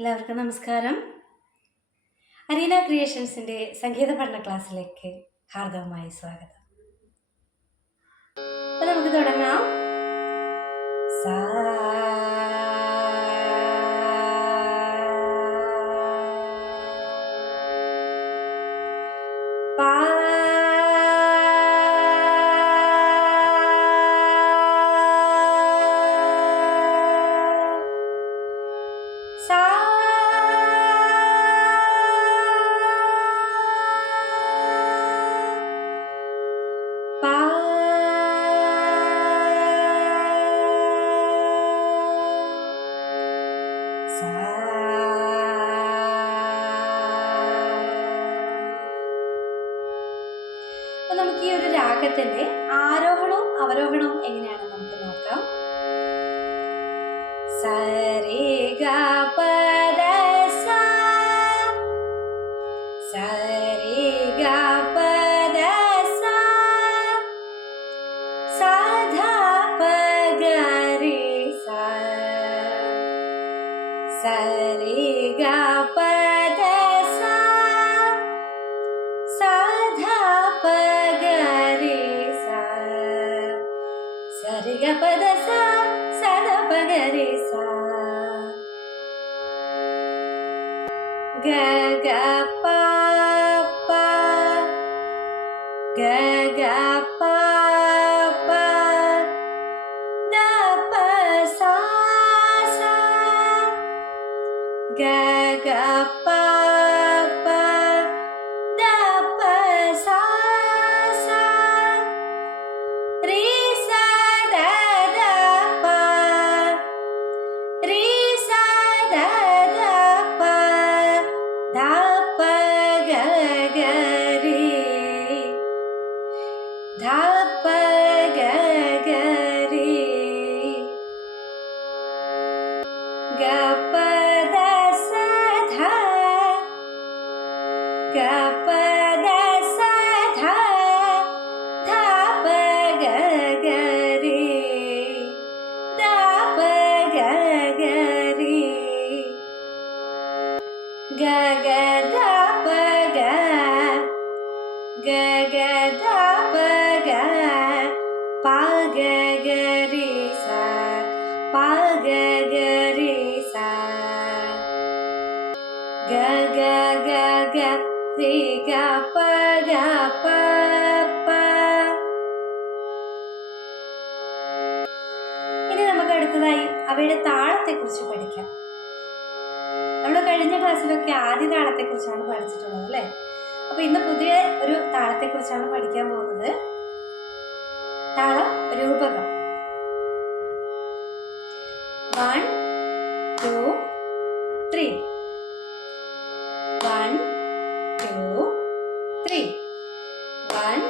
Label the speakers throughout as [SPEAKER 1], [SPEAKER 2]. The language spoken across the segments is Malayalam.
[SPEAKER 1] എല്ലാവർക്കും നമസ്കാരം. അരീന ക്രിയേഷൻസിന്റെ സംഗീത പഠന ക്ലാസ്സിലേക്ക് ഹാർദവുമായി സ്വാഗതം. അപ്പോൾ നമുക്ക് തുടങ്ങാം. സാ അപ്പൊ നമുക്ക് ഈ ഒരു രാഗത്തിന്റെ ആരോഹണവും അവരോഹണവും എങ്ങനെയാണ് നമുക്ക് നോക്കാം. സരേ ഗ സാധാ ga ga ഗഗദപഗ ഗഗദപഗ പഗഗരി സ പഗഗരി സ. ഗഗഗഗ ഇനി നമുക്ക് അടുത്തതായി അവയുടെ താളത്തെക്കുറിച്ച് പഠിക്കാം. നമ്മൾ കഴിഞ്ഞ ക്ലാസ്സിലൊക്കെ ആദ്യ താളത്തെക്കുറിച്ചാണ് പഠിച്ചിട്ടുള്ളത് അല്ലേ? അപ്പോൾ ഇന്ന് പുതിയ ഒരു താളത്തെക്കുറിച്ചാണ് പഠിക്കാൻ പോകുന്നത്. താളം രൂപകം. One two three. One two three. One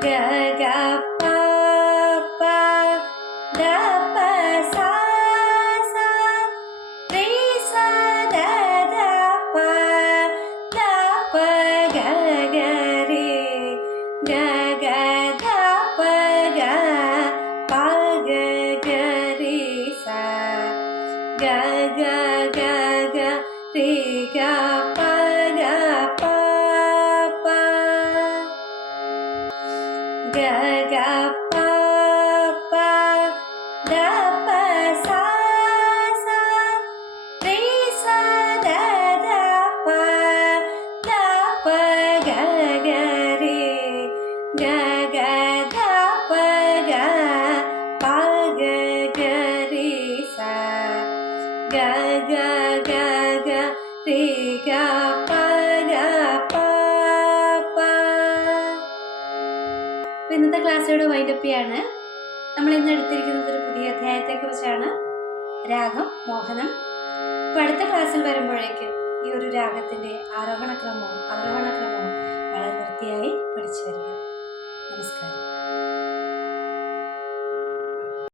[SPEAKER 1] gaga Gaga ഇന്നത്തെ ക്ലാസ്സോട് വൈൻഡപ്പിയാണ് നമ്മൾ ഇന്ന് എടുത്തിരിക്കുന്നത് ഒരു പുതിയ അധ്യായത്തെക്കുറിച്ചാണ്. രാഗം മോഹനം. ഇപ്പൊ അടുത്ത ക്ലാസ്സിൽ വരുമ്പോഴേക്ക് ഈ ഒരു രാഗത്തിന്റെ ആരോഹണ ക്രമവും അവരോഹണ ക്രമവും വളരെ വൃത്തിയായി പഠിച്ചു വരിക നമസ്കാരം.